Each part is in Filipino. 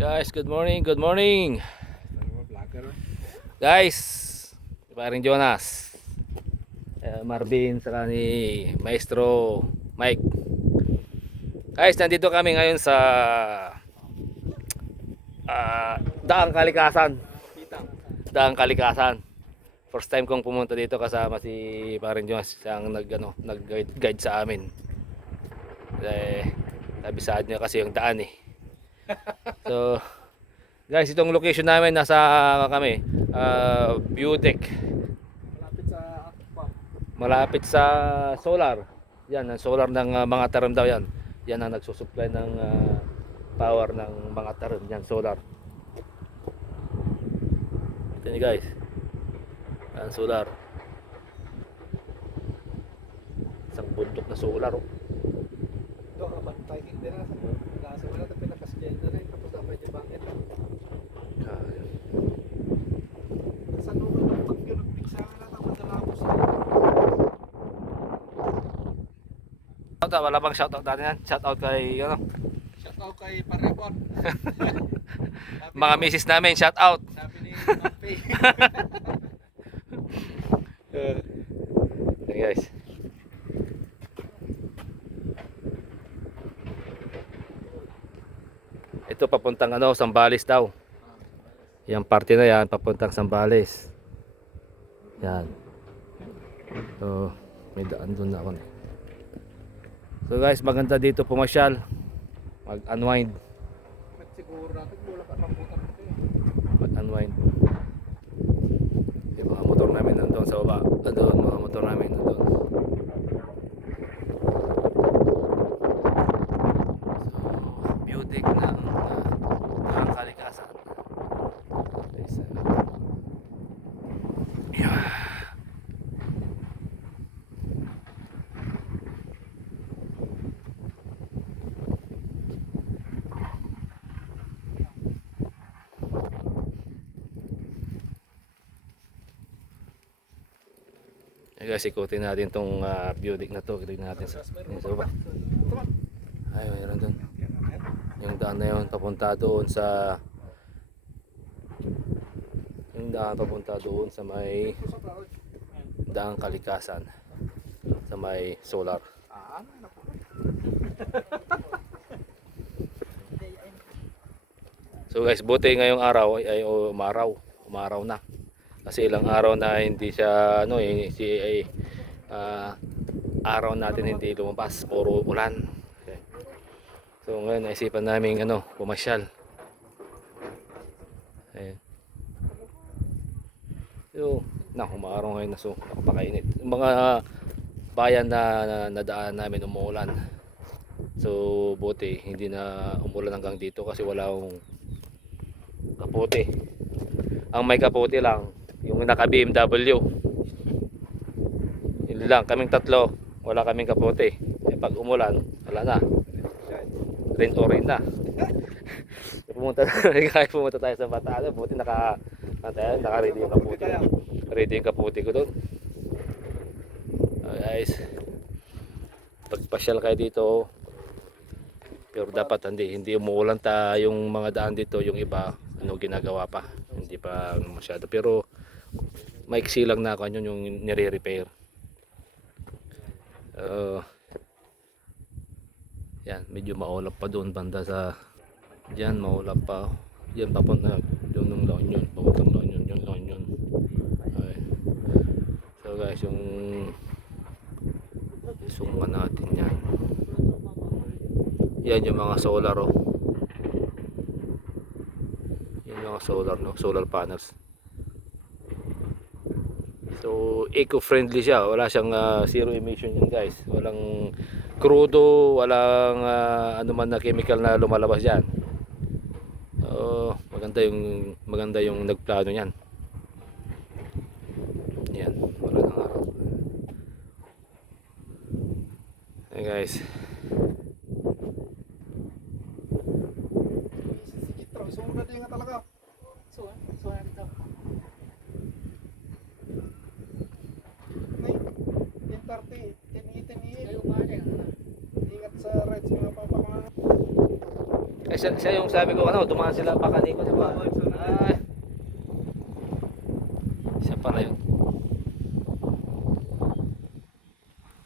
Guys, good morning, good morning. Guys, paring Jonas, Marvin, saka ni Maestro Mike. Guys, nandito kami ngayon sa Daang Kalikasan. Daang Kalikasan. First time kong pumunta dito kasama si paring Jonas, siyang nag-guide sa amin. Kabisado niya kasi yung daan eh. So, guys, itong location namin nasa kami, view deck. Malapit sa solar. Yan, ang solar ng mga tarim daw yan. Yan ang nagsusupply ng power ng mga tarim yan, solar. Ito ni guys. Yan, solar. Isang bundok na solar oh. Ito ang bantay hindi na sa wala na pinakasyan na rin tapos dapat yung bangit. Sa nuno ng tagyo nagpiksa na lang madalapos. Wala bang shoutout natin yan? Shoutout kay ano? Shoutout kay Parepon. Mga misis namin, shoutout. Sabi ni Mampay. Hey guys. Ito papuntang ano, Sambales daw. Yang parte na yan papuntang Sambales. Yan. So, may daan doon na ako. So guys, maganda dito pumasyal. Mag-unwind. Siguro natin wala ka rambutan dito. Mag-unwind. Yung mga motor namin nandoon sa baba. Doon, mga motor namin nandoon. So, beauty ng Kalikasan. Yeah. Guys, ikutin natin tong beauty na to. Ikutin natin sa baba. Ay, mayroon doon. Yung daan na yun papunta doon sa may Daang Kalikasan, sa may solar. So guys, buti ngayong araw ay umaraw na. Kasi ilang araw na hindi siya araw natin hindi lumabas, puro ulan. Okay. So ngayon naisipan namin pumasyal. Ayan. So, umaraw ngayon na, so napakainit. Yung mga bayan na nadaan namin umuulan. So buti hindi na umulan hanggang dito kasi wala akong kapote. Ang may kapote lang yung naka BMW. Yun lang, kaming tatlo wala kaming kapote. Pag umulan wala na, rain or rain na. pumunta tayo sa Bataan. Buti naka-ready yung kapote. Ready yung kapote ko doon. Guys, pagpasyal kayo dito, pero dapat hindi umuulan yung mga daan dito. Yung iba ginagawa pa, hindi pa masyado, pero maiksi lang na yun yung nire-repair. Yan, medyo maulap pa doon banda sa diyan, maulap pa yan papunta doon ng La Union, papuntang La Union, yung La Union. Okay. So guys, yung suman natin yan yung mga solar yung mga solar panels. So eco-friendly siya, wala siyang zero emission yan guys, walang krudo, walang anuman na chemical na lumalabas diyan. Maganda yung nagplano niyan. Yan, wala nang araw. Hey guys. Sumunod din nga talaga. So ito. Nay, 10:30, 10:10. Ingat sa rides mga papa. Siya yung sabi ko, ano, dumaan sila pakaniko, di ba? Ay, siya pala yun.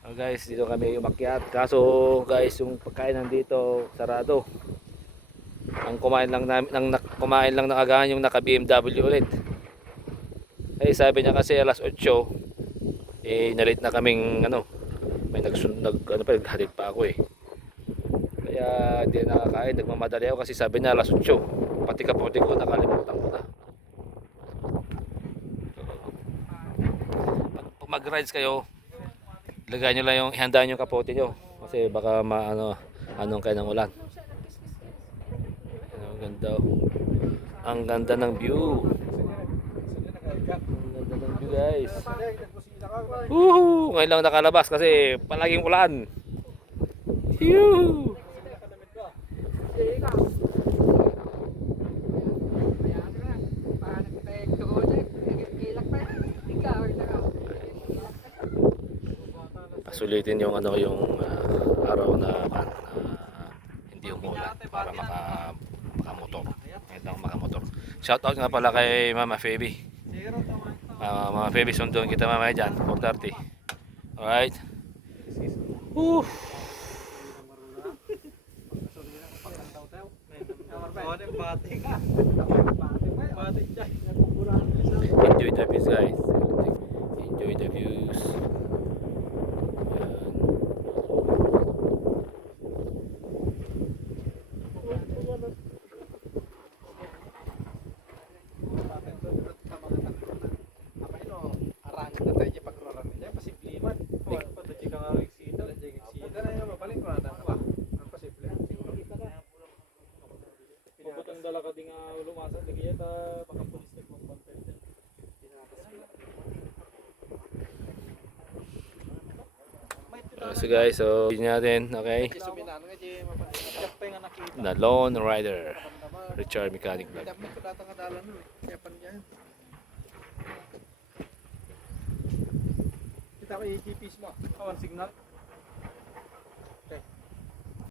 Oh, guys, dito kami umakyat. Kaso guys, yung pagkain nandito sarado. Ang kumain lang namin, kumain lang ng agahan yung naka BMW ulit. Eh sabi niya kasi alas 8, eh nalit na kaming ano, may ano pa, naghatid pa ako eh. Kaya hindi na nakakain, nagmamadali ako kasi sabi niya alas 8. Pati kapote ko nakalimutan ko na. Pag mag-rides kayo, lagay nyo lang yung, ihandaan yung kapote nyo kasi baka anong kayo ng ulan. Ang ganda, ang ganda ng view. Ang ganda ng view guys. Ngayon lang nakalabas kasi palaging ulan. Phew! Pasulitin yung ano yung araw na hindi umulan para makamotor. Ngayon lang makamotor. Shoutout nga pala kay Mama Feby. Mama Feby, sunduin kita mamaya dyan, 4:30. Alright. Woo! Enjoy the views guys. Enjoy the views. Ayan. Dala ka din lumasa lagi ta baka pulis tek mo content. So guys, so yun natin, okay? The Lone Rider, Richard Mechanic Vlog. Kita ko i-GPS mo. Kawan signal.